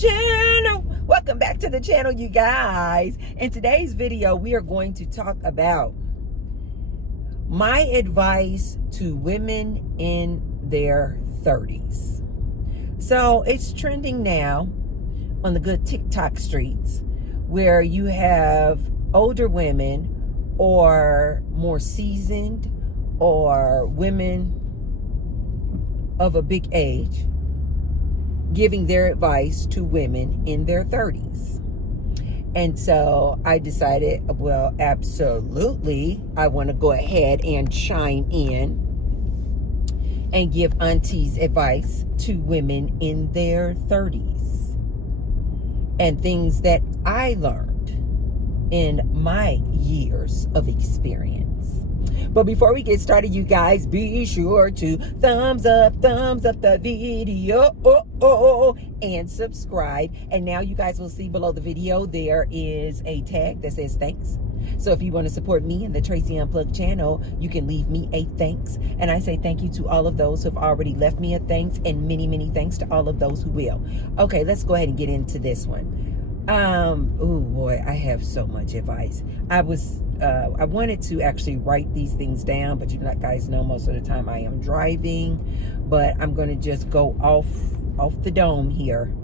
channel. Welcome back to the channel, you guys. In today's video, we are going to talk about my advice to women in their 30s. So it's trending now on the good TikTok streets, where you have older women or more seasoned or women of a big age giving their advice to women in their 30s. And so I decided, well, absolutely, I want to go ahead and chime in and give aunties advice to women in their 30s and things that I learned in my years of experience. But before we get started, you guys, be sure to thumbs up the video and subscribe. And now you guys will see below the video, there is a tag that says thanks. So if you want to support me and the Tracy Unplugged channel, you can leave me a thanks. And I say thank you to all of those who have already left me a thanks, and many, many thanks to all of those who will. Okay, let's go ahead and get into this one. Oh boy, I have so much advice. I wanted to actually write these things down, but you guys know most of the time I am driving. But I'm going to just go off the dome here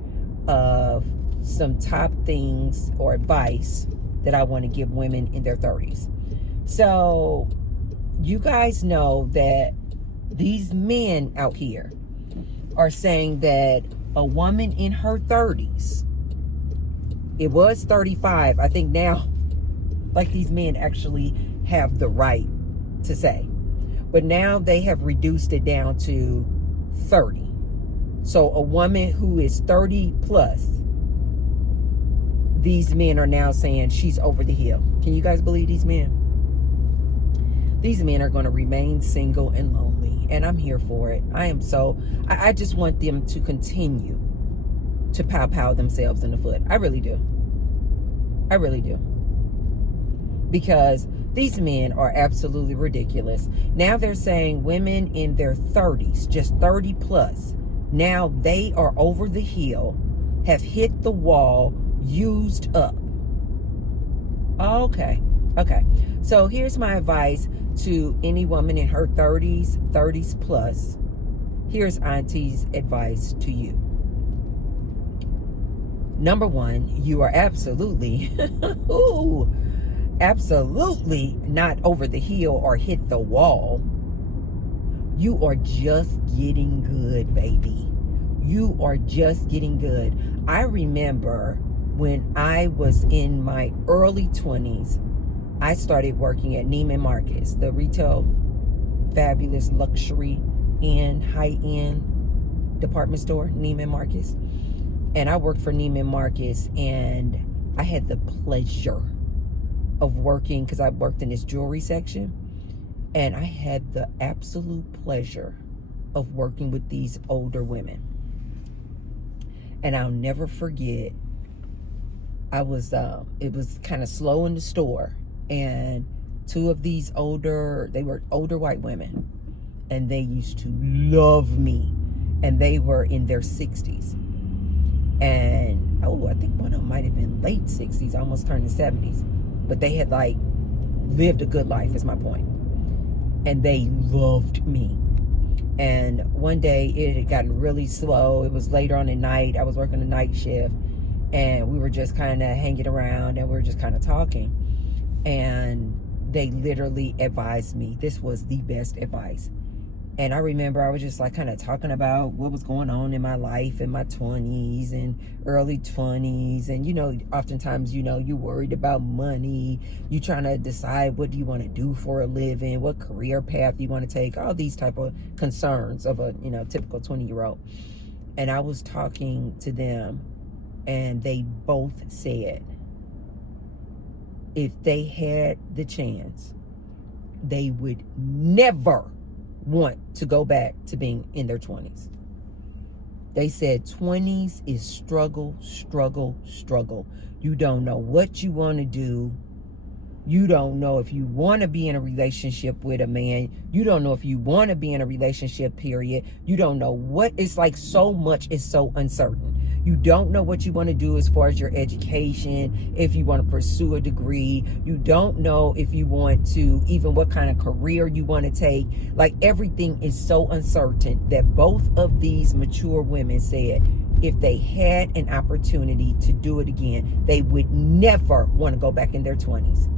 of some top things or advice that I want to give women in their 30s. So you guys know that these men out here are saying that a woman in her 30s, it was 35, I think now, like, these men actually have the right to say. But now they have reduced it down to 30. So a woman who is 30 plus, these men are now saying she's over the hill. Can you guys believe these men? These men are going to remain single and lonely. And I'm here for it. I just want them to continue to pow themselves in the foot. I really do. I really do. Because these men are absolutely ridiculous. Now they're saying women in their 30s, just 30 plus, now they are over the hill, have hit the wall, used up. Okay. So here's my advice to any woman in her 30s plus. Here's Auntie's advice to you. Number one, you are absolutely, absolutely not over the hill or hit the wall. You are just getting good, baby. You are just getting good. I remember when I was in my early 20s, I started working at Neiman Marcus, the retail, fabulous luxury and high-end department store, Neiman Marcus. And I worked for Neiman Marcus, and I had the pleasure of working, because I worked in this jewelry section, and I had the absolute pleasure of working with these older women. And I'll never forget, it was kind of slow in the store, and two of these they were older white women, and they used to love me, and they were in their 60s. And I think one of them might have been late 60s, almost turning 70s, but they had lived a good life, is my point. And they loved me. And one day it had gotten really slow. It was later on at night. I was working a night shift, and we were just kind of hanging around, and we were just kind of talking. And they literally advised me. This was the best advice. And I remember I was just kind of talking about what was going on in my life in my 20s and early 20s. And, oftentimes, you're worried about money. You're trying to decide, what do you want to do for a living? What career path you want to take? All these type of concerns of a, typical 20-year-old. And I was talking to them, and they both said if they had the chance, they would never want to go back to being in their 20s. They said 20s is struggle. You don't know what you want to do. You don't know if you want to be in a relationship with a man. You don't know if you want to be in a relationship, period. You don't know what. It's like so much is so uncertain. You don't know what you want to do as far as your education, if you want to pursue a degree. You don't know if you want to, even what kind of career you want to take. Like, everything is so uncertain that both of these mature women said if they had an opportunity to do it again, they would never want to go back in their 20s.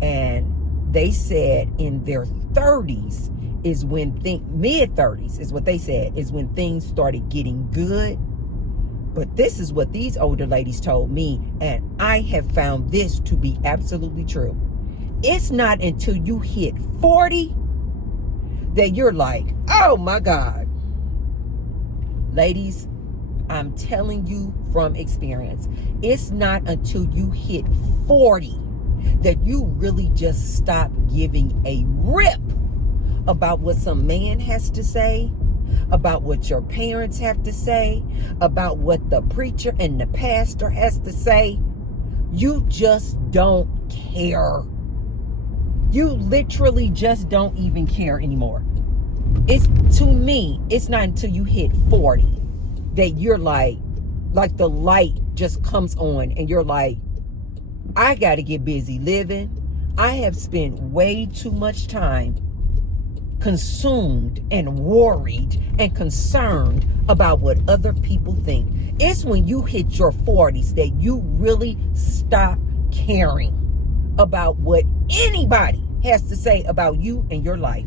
And they said in their 30s is when mid 30s is what they said, is when things started getting good. But this is what these older ladies told me, and I have found this to be absolutely true. It's not until you hit 40 that you're like, oh my God. Ladies, I'm telling you from experience, it's not until you hit 40 that you really just stop giving a rip about what some man has to say, about what your parents have to say, about what the preacher and the pastor has to say. You just don't care. You literally just don't even care anymore. To me, it's not until you hit 40 that you're like the light just comes on and you're like, I got to get busy living. I have spent way too much time consumed and worried and concerned about what other people think. It's when you hit your 40s that you really stop caring about what anybody has to say about you and your life.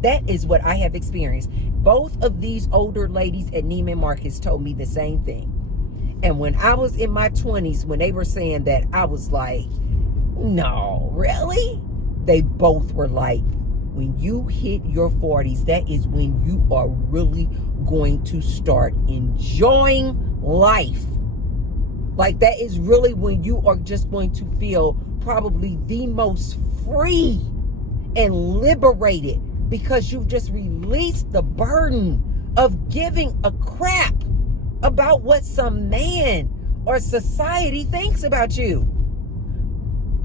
That is what I have experienced. Both of these older ladies at Neiman Marcus told me the same thing. And when I was in my 20s, when they were saying that, I was like, no, really? They both were like, when you hit your 40s, that is when you are really going to start enjoying life. Like, that is really when you are just going to feel probably the most free and liberated, because you've just released the burden of giving a crap about what some man or society thinks about you.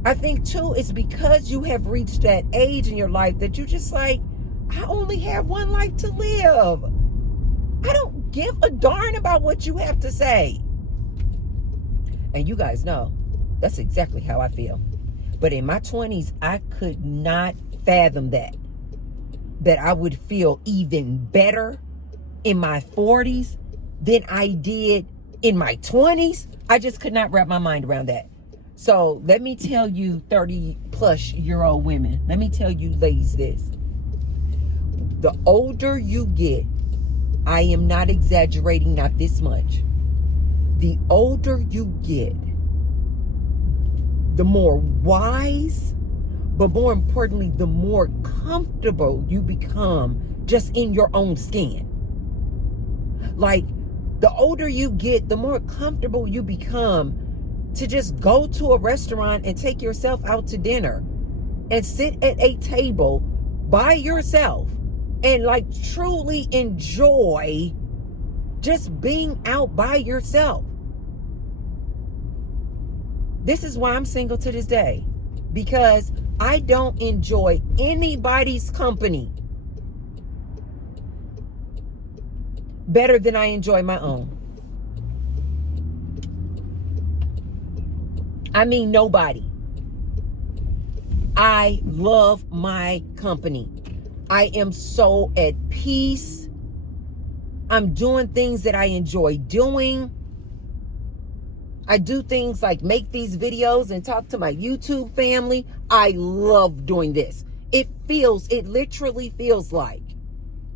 I think too, it's because you have reached that age in your life that you just like, I only have one life to live. I don't give a darn about what you have to say. And you guys know that's exactly how I feel. But in my 20s, I could not fathom that I would feel even better in my 40s than I did in my 20s. I just could not wrap my mind around that. So let me tell you 30-plus-year-old women, let me tell you ladies this. The older you get, I am not exaggerating, not this much. The older you get, the more wise, but more importantly, the more comfortable you become just in your own skin. Like, the older you get, the more comfortable you become to just go to a restaurant and take yourself out to dinner and sit at a table by yourself and like truly enjoy just being out by yourself. This is why I'm single to this day, because I don't enjoy anybody's company better than I enjoy my own. I mean, nobody. I love my company. I am so at peace. I'm doing things that I enjoy doing. I do things like make these videos and talk to my YouTube family. I love doing this. It literally feels like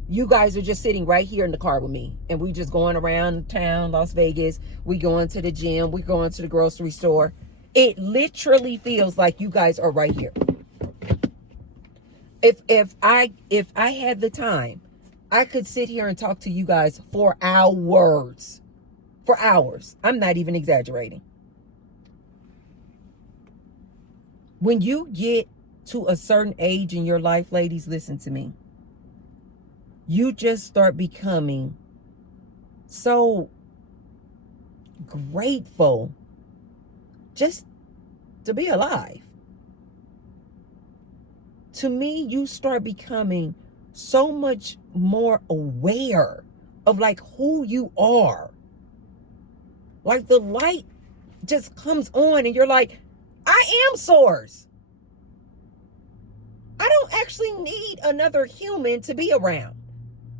you guys are just sitting right here in the car with me, and we just going around town, Las Vegas. We going to the gym. We going to the grocery store. It literally feels like you guys are right here. If I had the time, I could sit here and talk to you guys for hours. For hours. I'm not even exaggerating. When you get to a certain age in your life, ladies, listen to me. You just start becoming so grateful just to be alive. To me, you start becoming so much more aware of like who you are. Like the light just comes on and you're like, I am source. I don't actually need another human to be around.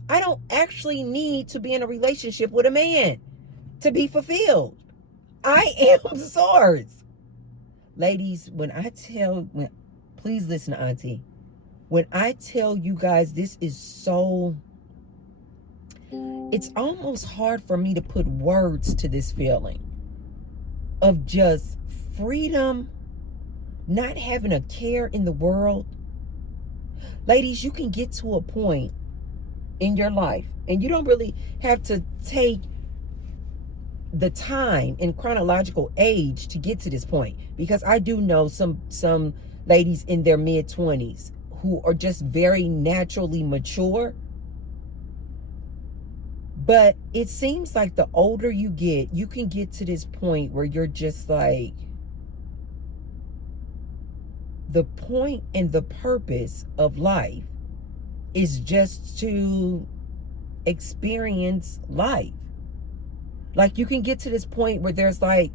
I don't actually need to be in a relationship with a man to be fulfilled. I am source. Ladies, please listen, Auntie. When I tell you guys this is so, it's almost hard for me to put words to this feeling of just freedom, not having a care in the world. Ladies, you can get to a point in your life, and you don't really have to take the time in chronological age to get to this point, because I do know some ladies in their mid-20s who are just very naturally mature. But it seems like the older you get, you can get to this point where you're just like, the point and the purpose of life is just to experience life. Like, you can get to this point where there's like,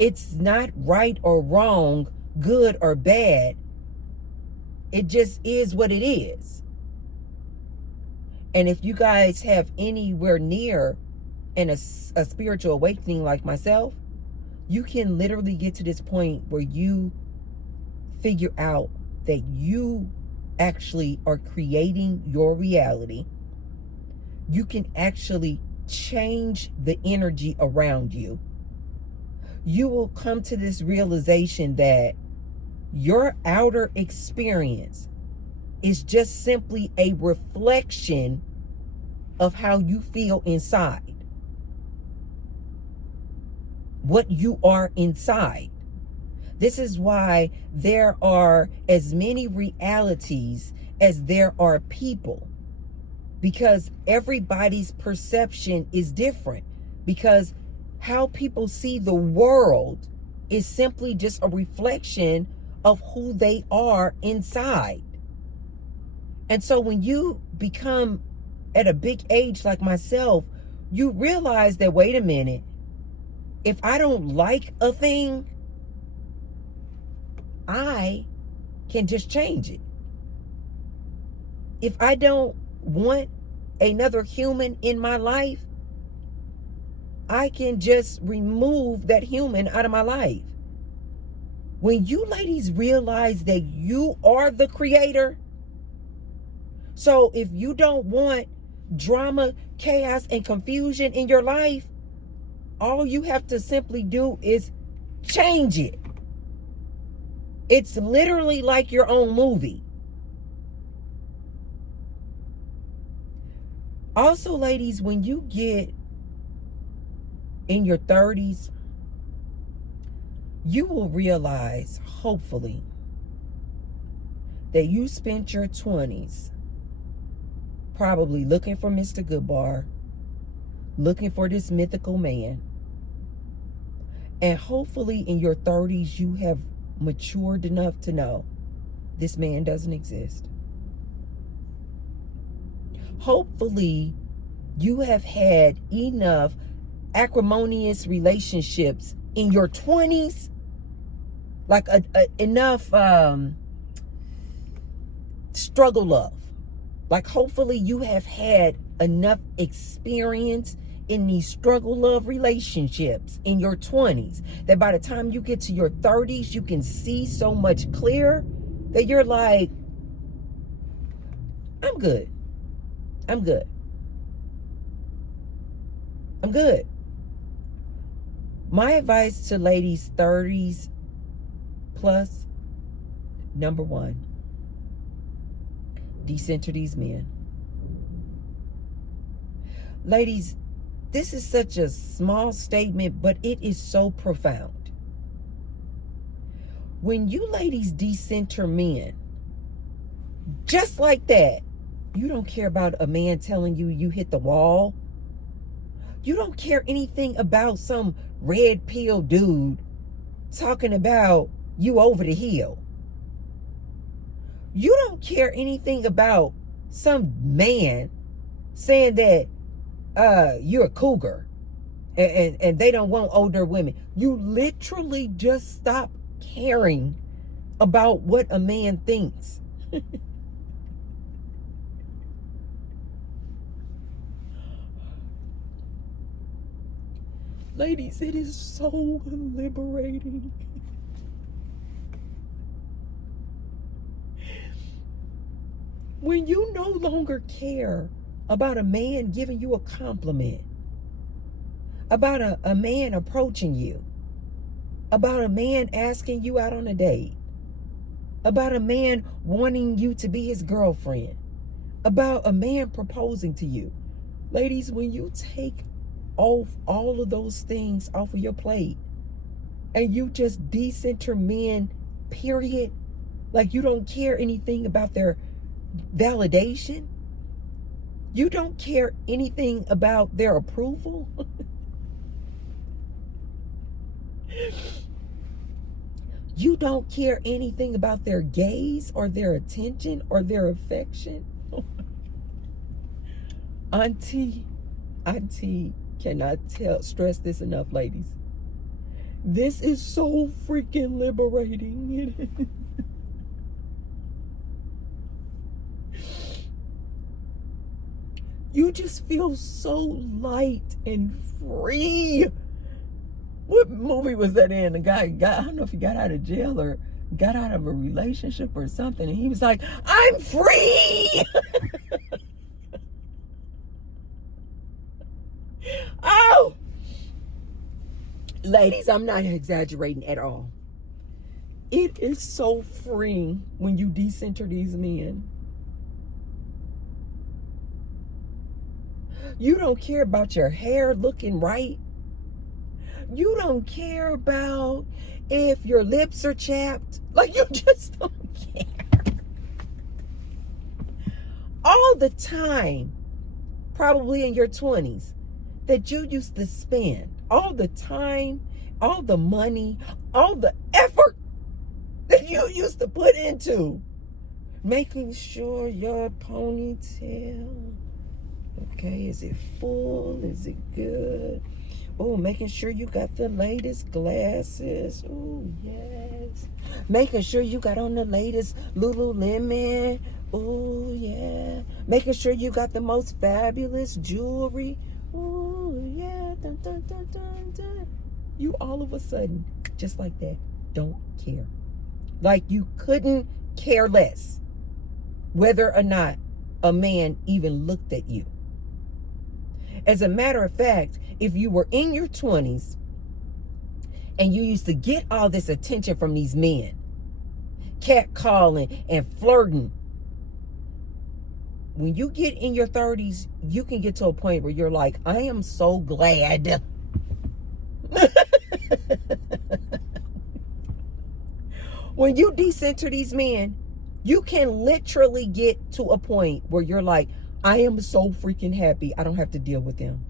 it's not right or wrong, good or bad. It just is what it is. And if you guys have anywhere near a spiritual awakening like myself, you can literally get to this point where you figure out that you actually are creating your reality. You can actually change the energy around you. You will come to this realization that your outer experience is just simply a reflection of how you feel inside. What you are inside. This is why there are as many realities as there are people. Because everybody's perception is different. Because how people see the world is simply just a reflection of who they are inside. And so when you become at a big age like myself, you realize that, wait a minute, if I don't like a thing, I can just change it. If I don't want another human in my life, I can just remove that human out of my life. When you ladies realize that you are the creator, so if you don't want drama, chaos, and confusion in your life, all you have to simply do is change it. It's literally like your own movie. Also, ladies, when you get in your 30s, you will realize, hopefully, that you spent your 20s probably looking for Mr. Goodbar, looking for this mythical man. And hopefully in your 30s, you have matured enough to know this man doesn't exist. Hopefully you have had enough acrimonious relationships in your 20s, like enough struggle love. Like, hopefully you have had enough experience in these struggle love relationships in your 20s that by the time you get to your 30s, you can see so much clearer that you're like, I'm good. I'm good. I'm good. My advice to ladies 30s plus, number one, decenter these men. Ladies, this is such a small statement, but it is so profound. When you ladies decenter men, just like that, you don't care about a man telling you you hit the wall. You don't care anything about some red pill dude talking about you over the hill. You don't care anything about some man saying that you're a cougar. and they don't want older women. You literally just stop caring about what a man thinks. Ladies, it is so liberating. When you no longer care about a man giving you a compliment, about a man approaching you, about a man asking you out on a date, about a man wanting you to be his girlfriend, about a man proposing to you. Ladies, when you take off all of those things off of your plate and you just decenter men, period, like you don't care anything about their validation, you don't care anything about their approval. You don't care anything about their gaze or their attention or their affection. Auntie cannot stress this enough, ladies. This is so freaking liberating. You just feel so light and free. What movie was that in? The guy I don't know if he got out of jail or got out of a relationship or something, and he was like, I'm free. Oh, ladies, I'm not exaggerating at all. It is so freeing when you decenter these men. You don't care about your hair looking right. You don't care about if your lips are chapped. Like, you just don't care. All the time, probably in your 20s, that you used to spend, all the time, all the money, all the effort that you used to put into making sure your ponytail, okay, is it full? Is it good? Oh, making sure you got the latest glasses. Oh, yes. Making sure you got on the latest Lululemon. Oh, yeah. Making sure you got the most fabulous jewelry. Oh, yeah. Dun, dun, dun, dun, dun. You all of a sudden, just like that, don't care. Like you couldn't care less whether or not a man even looked at you. As a matter of fact, if you were in your 20s and you used to get all this attention from these men, catcalling and flirting, when you get in your 30s, you can get to a point where you're like, I am so glad. When you decenter these men, you can literally get to a point where you're like, I am so freaking happy I don't have to deal with them.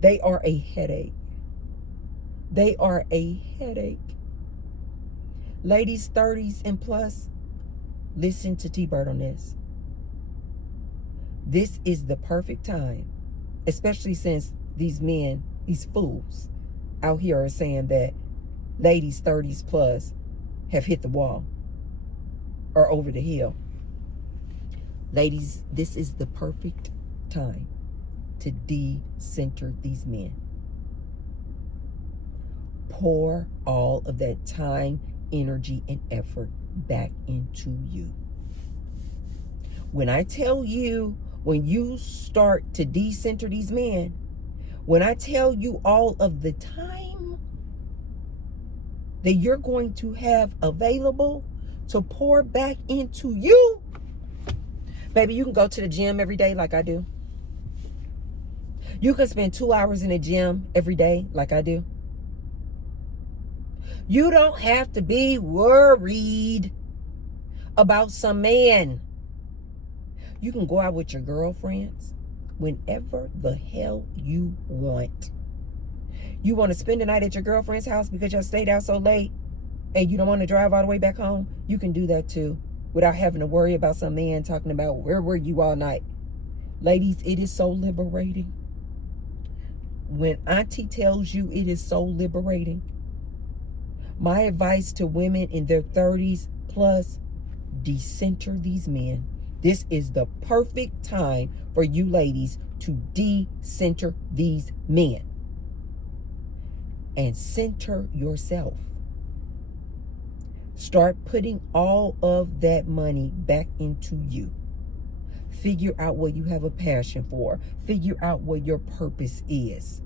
They are a headache. They are a headache. Ladies 30s and plus, listen to T-Bird on this. This is the perfect time, especially since these men, these fools out here are saying that ladies 30s plus have hit the wall or over the hill. Ladies, this is the perfect time to decenter these men. Pour all of that time, energy, and effort back into you. When I tell you, when you start to decenter these men, when I tell you all of the time that you're going to have available to pour back into you, baby, you can go to the gym every day like I do. You can spend 2 hours in the gym every day like I do. You don't have to be worried about some man. You can go out with your girlfriends whenever the hell you want. You want to spend the night at your girlfriend's house because y'all stayed out so late and you don't want to drive all the way back home? You can do that too without having to worry about some man talking about where were you all night. Ladies, it is so liberating. when Auntie tells you it is so liberating, my advice to women in their 30s plus, decenter these men. This is the perfect time for you ladies to decenter these men and center yourself. Start putting all of that money back into you. Figure out what you have a passion for. Figure out what your purpose is.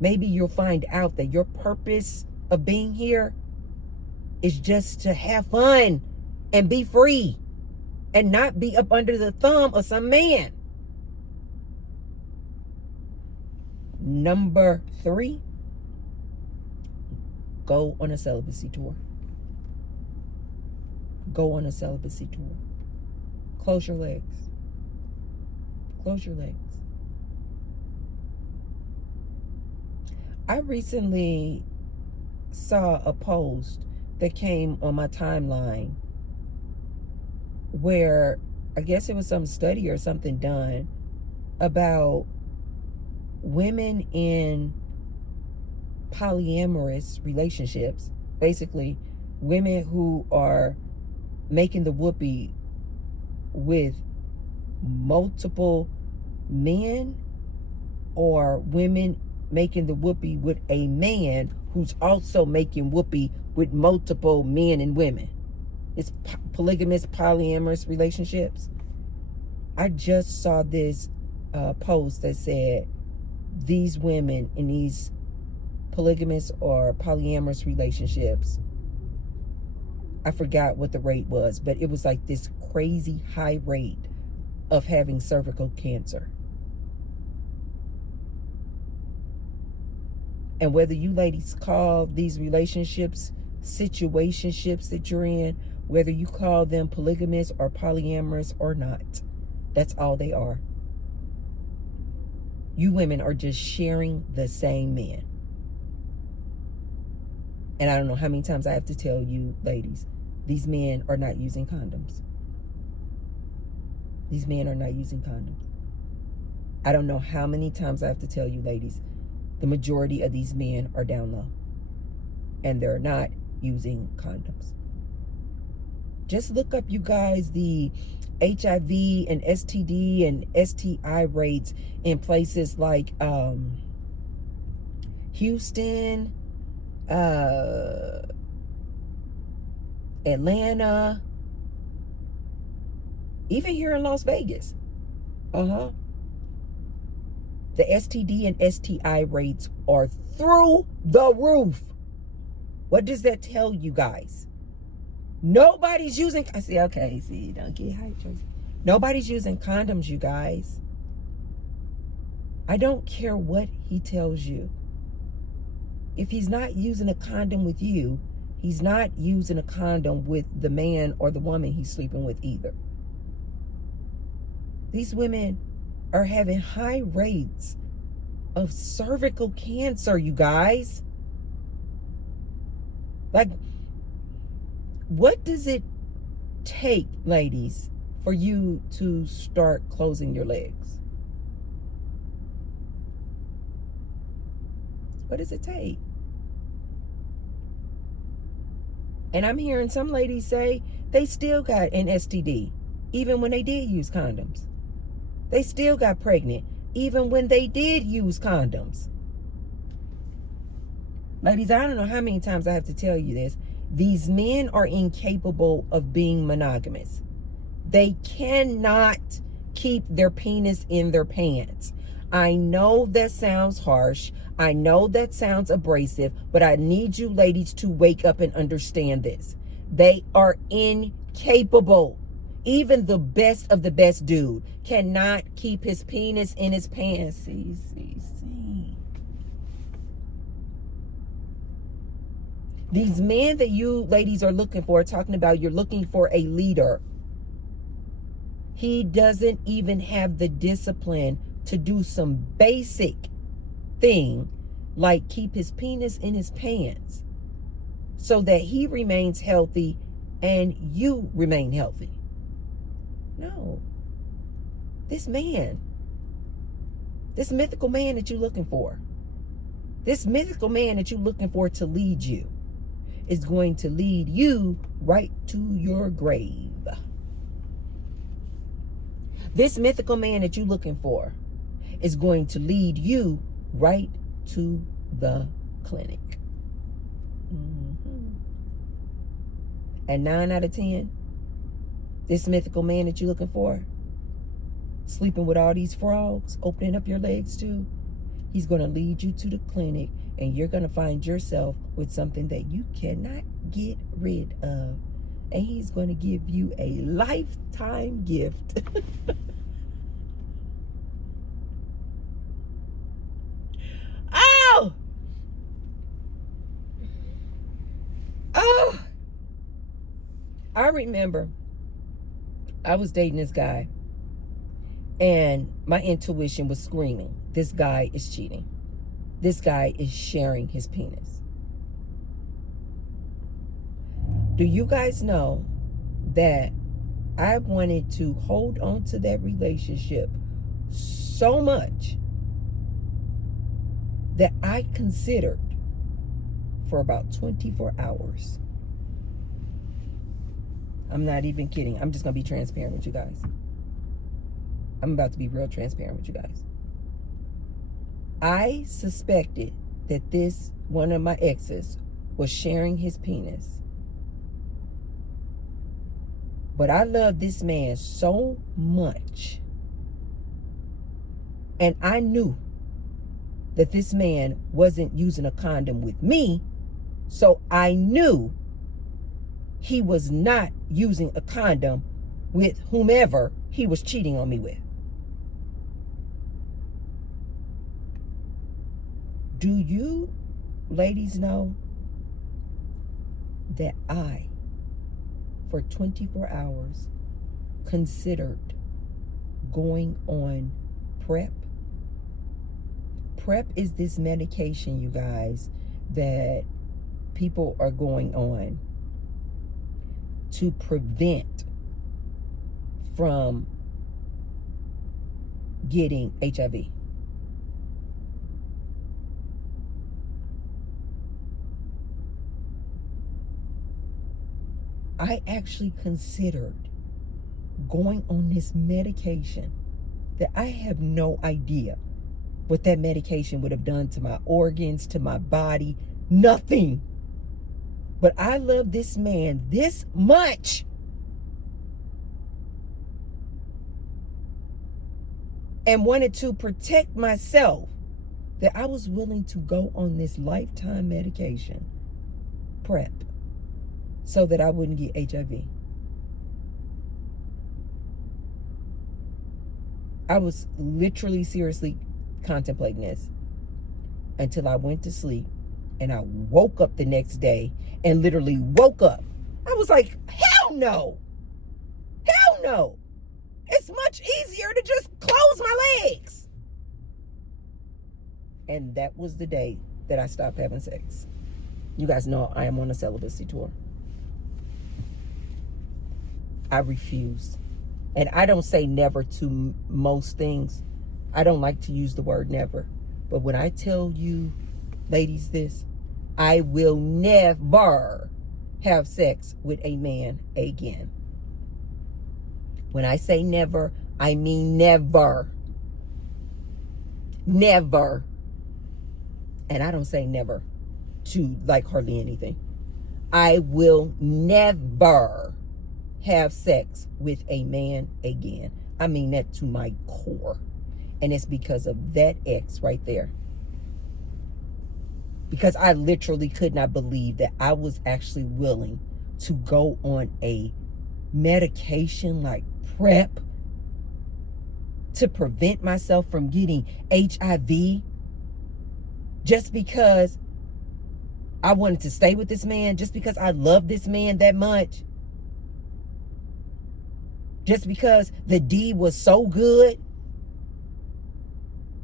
Maybe you'll find out that your purpose of being here is just to have fun and be free and not be up under the thumb of some man. Number 3, go on a celibacy tour. Go on a celibacy tour. Close your legs. Close your legs. I recently saw a post that came on my timeline where I guess it was some study or something done about women in polyamorous relationships, basically women who are making the whoopee with multiple men, or women making the whoopee with a man who's also making whoopee with multiple men and women. It's polygamous, polyamorous relationships. I just saw this post that said these women in these polygamous or polyamorous relationships, I forgot what the rate was, but it was like this crazy high rate of having cervical cancer. And whether you ladies call these relationships situationships that you're in, whether you call them polygamous or polyamorous or not, that's all they are. You women are just sharing the same man. And I don't know how many times I have to tell you ladies, these men are not using condoms. These men are not using condoms. I don't know how many times I have to tell you ladies, the majority of these men are down low. And they're not using condoms. Just look up, you guys, the HIV and STD and STI rates in places like Houston, Atlanta, even here in Las Vegas. The STD and STI rates are through the roof. What does that tell you guys? Nobody's using, I see, okay, see, don't get hyped, Tracy. Nobody's using condoms, you guys. I don't care what he tells you. If he's not using a condom with you, he's not using a condom with the man or the woman he's sleeping with either. These women are having high rates of cervical cancer, you guys. Like, what does it take, ladies, for you to start closing your legs? What does it take? And I'm hearing some ladies say they still got an STD, even when they did use condoms. They still got pregnant, even when they did use condoms. Ladies, I don't know how many times I have to tell you this. These men are incapable of being monogamous. They cannot keep their penis in their pants. I know that sounds harsh. I know that sounds abrasive, but I need you ladies to wake up and understand this. They are incapable. Even the best of the best dude cannot keep his penis in his pants. See. These men that you ladies are looking for, talking about you're looking for a leader. He doesn't even have the discipline to do some basic thing like keep his penis in his pants so that he remains healthy and you remain healthy. No. This man This mythical man that you're looking for. This mythical man that you're looking for to lead you is going to lead you right to your grave. This mythical man that you're looking for is going to lead you right to the clinic. And 9 out of 10, this mythical man that you're looking for, sleeping with all these frogs, opening up your legs too, he's going to lead you to the clinic, and you're going to find yourself with something that you cannot get rid of. And he's going to give you a lifetime gift. Oh! Oh! I remember I was dating this guy, and my intuition was screaming, this guy is cheating. This guy is sharing his penis. Do you guys know that I wanted to hold on to that relationship so much that I considered for about 24 hours. I'm not even kidding. I'm just going to be transparent with you guys. I'm about to be real transparent with you guys. I suspected that this one of my exes was sharing his penis. But I love this man so much. And I knew that this man wasn't using a condom with me. So I knew he was not using a condom with whomever he was cheating on me with. Do you ladies know that I, for 24 hours, considered going on PrEP? PrEP is this medication, you guys, that people are going on to prevent from getting HIV. I actually considered going on this medication that I have no idea what that medication would have done to my organs, to my body, nothing. But I love this man this much and wanted to protect myself that I was willing to go on this lifetime medication, PrEP, so that I wouldn't get HIV. I was literally seriously contemplating this until I went to sleep, and I woke up the next day and literally woke up. I was like, hell no. Hell no. It's much easier to just close my legs. And that was the day that I stopped having sex. You guys know I am on a celibacy tour. I refuse. And I don't say never to most things. I don't like to use the word never. But when I tell you, ladies, this, I will never have sex with a man again. When I say never, I mean never. Never. And I don't say never to like hardly anything. I will never have sex with a man again. I mean that to my core. And it's because of that ex right there. Because I literally could not believe that I was actually willing to go on a medication like PrEP to prevent myself from getting HIV just because I wanted to stay with this man, just because I love this man that much, just because the deed was so good.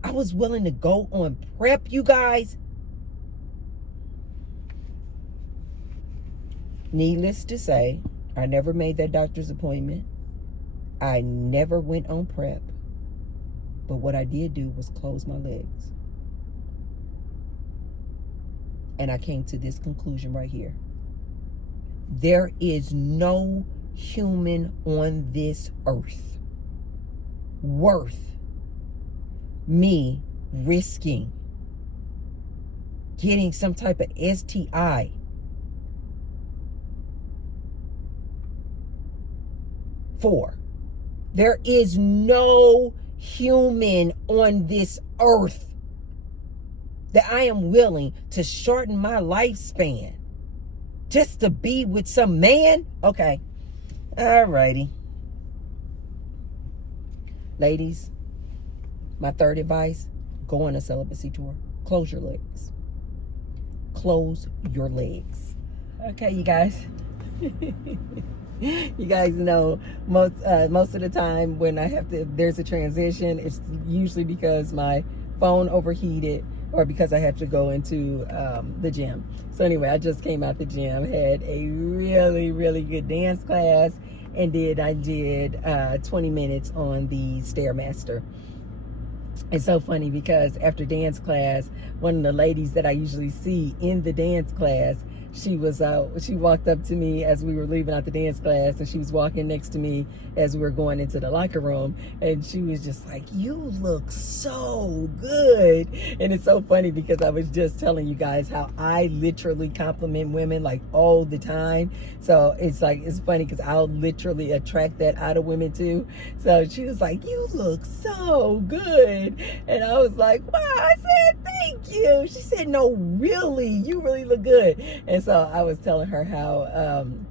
I was willing to go on PrEP, you guys. Needless to say, I never made that doctor's appointment. I never went on PrEP But what I did do was close my legs. And I came to this conclusion right here. There is no human on this earth worth me risking getting some type of STI for. There is no human on this earth that I am willing to shorten my lifespan just to be with some man. Okay. Alrighty. Ladies, my third advice, go on a celibacy tour. Close your legs. Close your legs. Okay, you guys. You guys know most of the time when there's a transition, it's usually because my phone overheated or because I have to go into the gym. So anyway, I just came out the gym, had a really, really good dance class, and I did 20 minutes on the Stairmaster. It's so funny because after dance class, one of the ladies that I usually see in the dance class, she walked up to me as we were leaving out the dance class, and she was walking next to me as we were going into the locker room, and she was just like, "You look so good." And it's so funny because I was just telling you guys how I literally compliment women like all the time. So it's funny because I'll literally attract that out of women too. So she was like, "You look so good." And I was like, "Wow." I said, "Thank you." She said, "No, really, you really look good." And so I was telling her how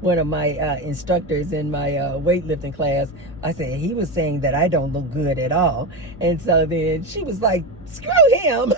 one of my instructors in my weightlifting class, I said, he was saying that I don't look good at all. And so then she was like, "Screw him."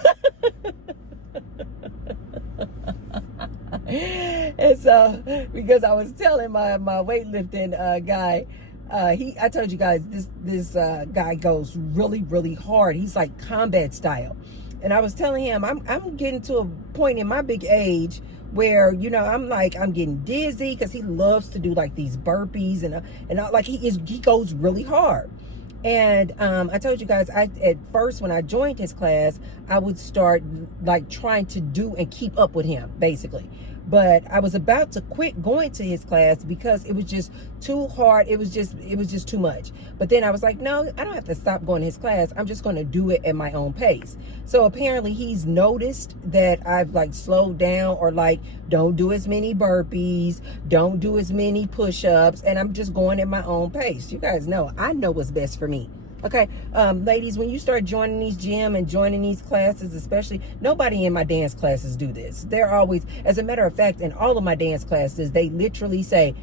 And so, because I was telling my weightlifting guy, I told you guys this guy goes really, really hard. He's like combat style. And I was telling him, I'm getting to a point in my big age where, I'm getting dizzy because he loves to do like these burpees and like he goes really hard. And I told you guys, at first when I joined his class, I would start like trying to do and keep up with him, basically. But I was about to quit going to his class because it was just too hard. It was just too much. But then I was like, no, I don't have to stop going to his class. I'm just going to do it at my own pace. So apparently he's noticed that I've like slowed down, or like don't do as many burpees, don't do as many push-ups, and I'm just going at my own pace. You guys know, I know what's best for me. Okay, ladies, when you start joining these gym and joining these classes, especially, nobody in my dance classes do this. They're always, as a matter of fact, in all of my dance classes, they literally say,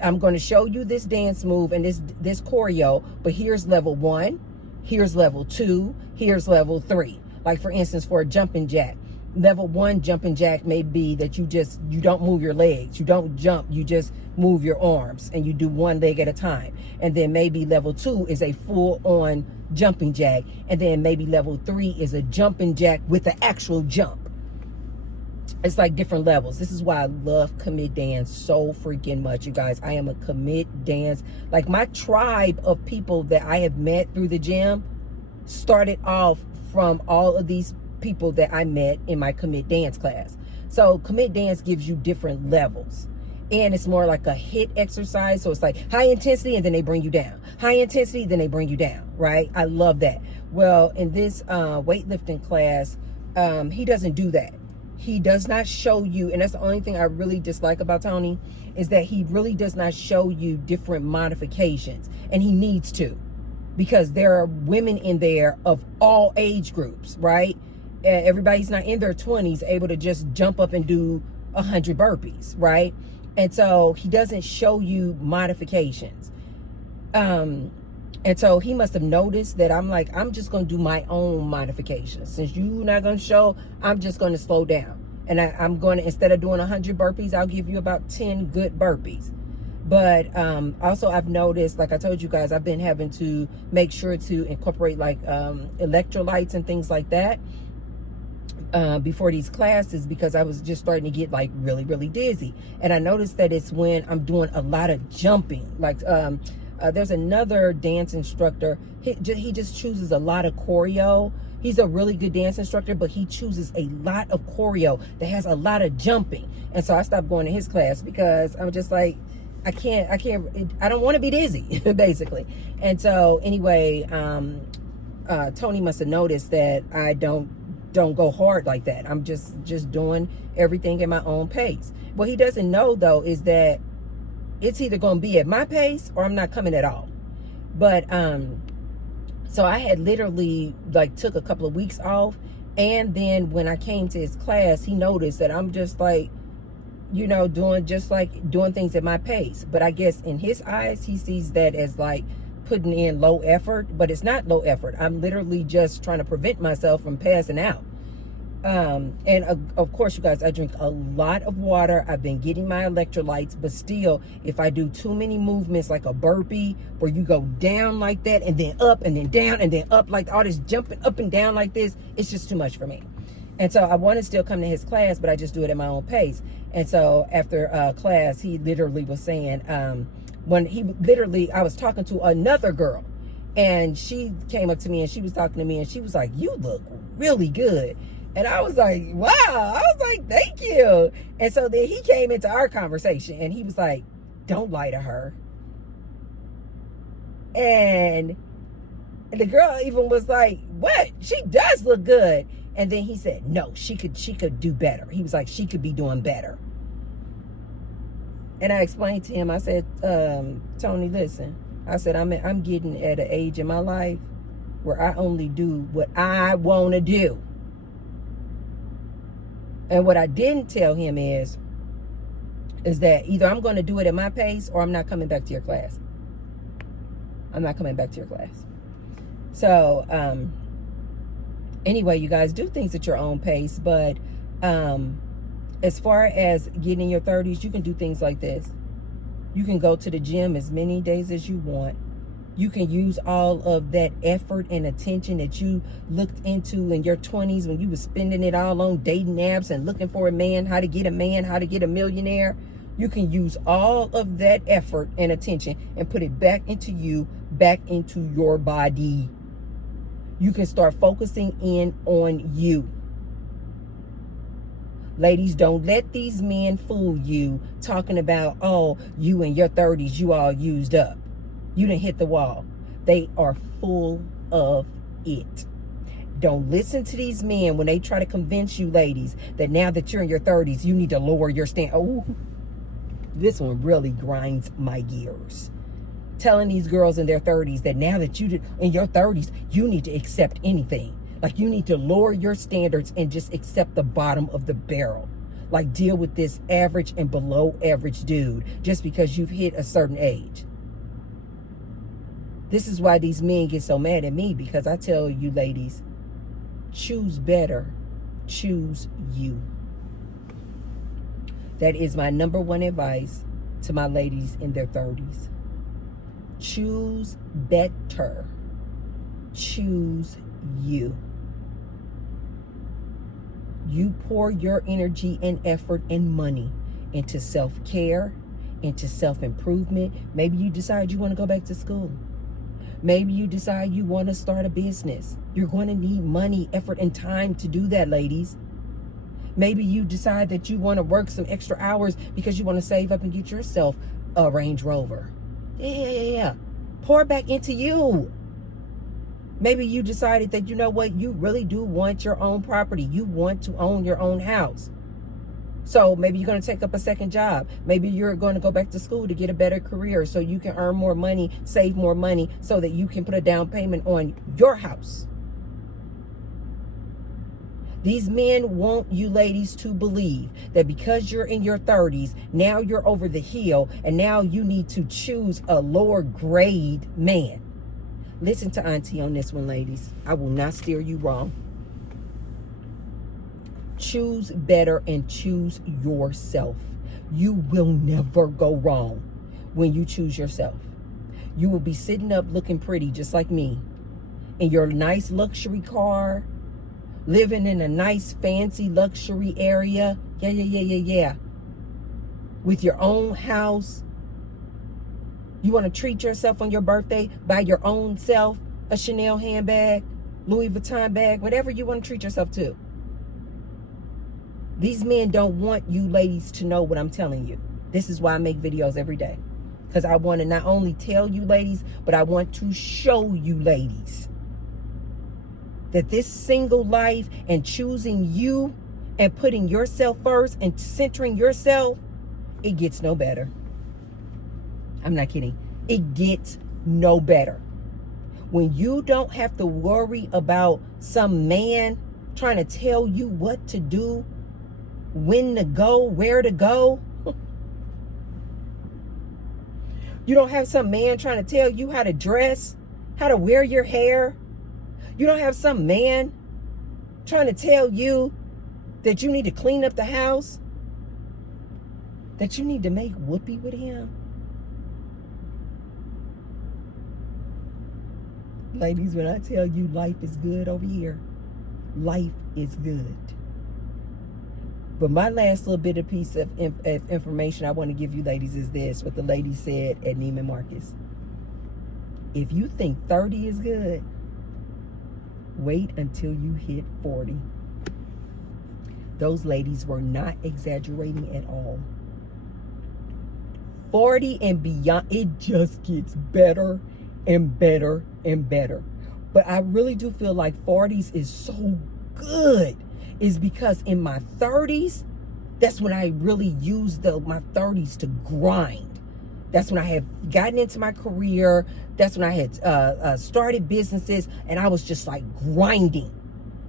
I'm going to show you this dance move and this choreo, but here's level 1, here's level 2, here's level 3. Like for instance, for a jumping jack, level 1 jumping jack may be that you don't move your legs, you don't jump, you just move your arms and you do one leg at a time. And then maybe level 2 is a full on jumping jack, and then maybe level 3 is a jumping jack with the actual jump. It's like different levels. This is why I love commit dance so freaking much, you guys. I am a commit dance, like my tribe of people that I have met through the gym started off from all of these people that I met in my commit dance class. So commit dance gives you different levels, and it's more like a HIIT exercise. So it's like high intensity and then they bring you down, high intensity, then they bring you down, right? I love that. Well, in this weightlifting class, he doesn't do that. He does not show you, and that's the only thing I really dislike about Tony, is that he really does not show you different modifications, and he needs to, because there are women in there of all age groups, right? Everybody's not in their 20s able to just jump up and do 100 burpees, right? And so he doesn't show you modifications. And so he must have noticed that I'm just going to do my own modifications. Since you're not going to show, I'm just going to slow down. And I'm going to, instead of doing 100 burpees, I'll give you about 10 good burpees. But also I've noticed, like I told you guys, I've been having to make sure to incorporate like electrolytes and things like that before these classes, because I was just starting to get like really, really dizzy. And I noticed that it's when I'm doing a lot of jumping, like There's another dance instructor. He just chooses a lot of choreo. He's a really good dance instructor, but he chooses a lot of choreo that has a lot of jumping. And so I stopped going to his class because I'm just like, I don't want to be dizzy, basically. And so anyway, Tony must have noticed that I don't go hard like that. I'm just doing everything at my own pace. What he doesn't know though is that it's either going to be at my pace or I'm not coming at all. But so I had literally like took a couple of weeks off, and then when I came to his class, he noticed that I'm just like, you know, doing things at my pace. But I guess in his eyes, he sees that as like putting in low effort, but it's not low effort. I'm literally just trying to prevent myself from passing out. And of course, you guys, I drink a lot of water. I've been getting my electrolytes, but still, if I do too many movements, like a burpee, where you go down like that, and then up, and then down, and then up, like all this jumping up and down like this, it's just too much for me. And so I want to still come to his class, but I just do it at my own pace. And so after class, he literally was saying, I was talking to another girl, and she came up to me and she was talking to me, and she was like, "You look really good." And I was like, wow. I was like, thank you. And so then he came into our conversation and he was like, don't lie to her. And the girl even was like, what? She does look good. And then he said, no, she could do better. He was like, she could be doing better. And I explained to him, I said, Tony, listen, I said, I'm getting at an age in my life where I only do what I want to do. And what I didn't tell him is that either I'm going to do it at my pace or I'm not coming back to your class. I'm not coming back to your class. So, anyway, you guys, do things at your own pace. But as far as getting in your 30s, you can do things like this. You can go to the gym as many days as you want. You can use all of that effort and attention that you looked into in your 20s when you were spending it all on dating apps and looking for a man, how to get a millionaire. You can use all of that effort and attention and put it back into you, back into your body. You can start focusing in on you. Ladies, don't let these men fool you talking about, oh, you in your 30s, you all used up. You didn't hit the wall. They are full of it. Don't listen to these men when they try to convince you, ladies, that now that you're in your 30s, you need to lower your stand. Oh, this one really grinds my gears. Telling these girls in their 30s that now that you're in your 30s, you need to accept anything. Like you need to lower your standards and just accept the bottom of the barrel. Like deal with this average and below average dude just because you've hit a certain age. This is why these men get so mad at me, because I tell you ladies, choose better, choose you. That is my number one advice to my ladies in their 30s. Choose better, choose you. You pour your energy and effort and money into self-care, into self-improvement. Maybe you decide you want to go back to school. Maybe you decide you want to start a business. You're going to need money, effort, and time to do that, ladies. Maybe you decide that you want to work some extra hours because you want to save up and get yourself a Range Rover. Yeah. Pour back into you. Maybe you decided that, you know what, you really do want your own property. You want to own your own house. So maybe you're going to take up a second job. Maybe you're going to go back to school to get a better career so you can earn more money, save more money so that you can put a down payment on your house. These men want you ladies to believe that because you're in your 30s, now you're over the hill and now you need to choose a lower grade man. Listen to Auntie on this one, ladies. I will not steer you wrong. Choose better and choose yourself. You will never go wrong when you choose yourself. You will be sitting up looking pretty just like me in your nice luxury car, living in a nice fancy luxury area. Yeah. With your own house, You want to treat yourself on your birthday, buy your own self a Chanel handbag, Louis Vuitton bag, whatever you want to treat yourself to. These men don't want you ladies to know what I'm telling you. This is why I make videos every day. Because I want to not only tell you ladies, but I want to show you ladies that this single life and choosing you and putting yourself first and centering yourself, it gets no better. I'm not kidding. It gets no better. When you don't have to worry about some man trying to tell you what to do, when to go, where to go. You don't have some man trying to tell you how to dress, how to wear your hair. You don't have some man trying to tell you that you need to clean up the house, that you need to make whoopee with him. Ladies, when I tell you life is good over here, life is good. But my last little bit of piece of information I want to give you ladies is this, what the lady said at Neiman Marcus. If you think 30 is good, wait until you hit 40. Those ladies were not exaggerating at all. 40 and beyond, it just gets better and better and better. But I really do feel like 40s is so good. Is because in my 30s, that's when I really used my 30s to grind. That's when I had gotten into my career. That's when I had started businesses, and I was just like grinding,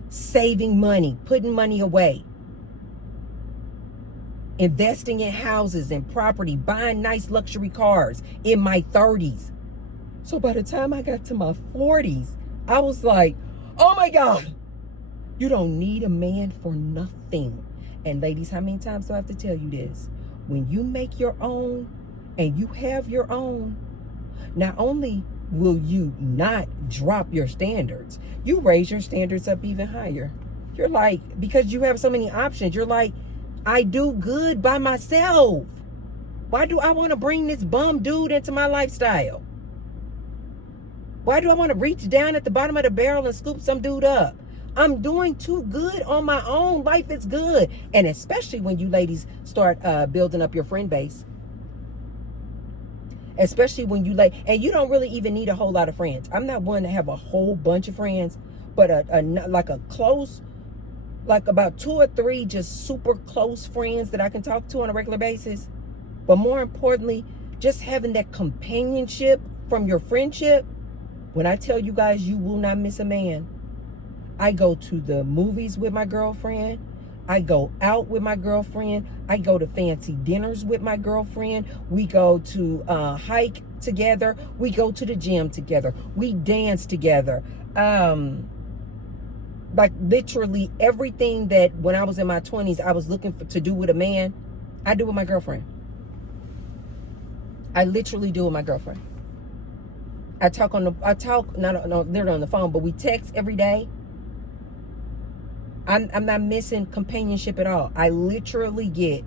saving money, putting money away, investing in houses and property, buying nice luxury cars in my 30s. So by the time I got to my 40s, I was like, oh my God. You don't need a man for nothing. And ladies, how many times do I have to tell you this? When you make your own and you have your own, not only will you not drop your standards, you raise your standards up even higher. You're like, because you have so many options, you're like, I do good by myself. Why do I want to bring this bum dude into my lifestyle? Why do I want to reach down at the bottom of the barrel and scoop some dude up? I'm doing too good on my own. Life is good. And especially when you ladies start building up your friend base. Especially when you and you don't really even need a whole lot of friends. I'm not one to have a whole bunch of friends, but like a close, like about 2 or 3 just super close friends that I can talk to on a regular basis. But more importantly, just having that companionship from your friendship. When I tell you guys, you will not miss a man. I go to the movies with my girlfriend. I go out with my girlfriend. I go to fancy dinners with my girlfriend. We go to hike together. We go to the gym together. We dance together. Like literally everything that when I was in my 20s, I was looking to do with a man, I do with my girlfriend. I literally do with my girlfriend. not literally on the phone, but we text every day. I'm not missing companionship at all. I literally get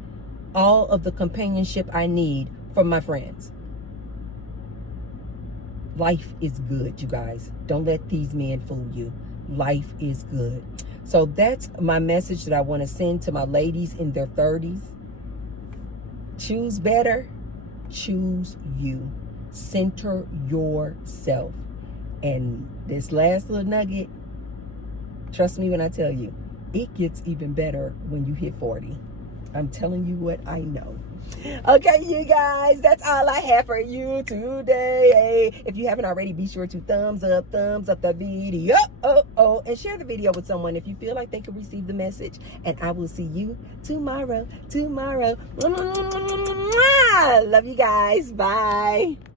all of the companionship I need from my friends. Life is good, you guys. Don't let these men fool you. Life is good. So that's my message that I want to send to my ladies in their 30s. Choose better. Choose you. Center yourself. And this last little nugget, trust me when I tell you, it gets even better when you hit 40. I'm telling you what I know. Okay, you guys, that's all I have for you today. If you haven't already, be sure to thumbs up the video. And share the video with someone if you feel like they could receive the message. And I will see you tomorrow. Love you guys. Bye.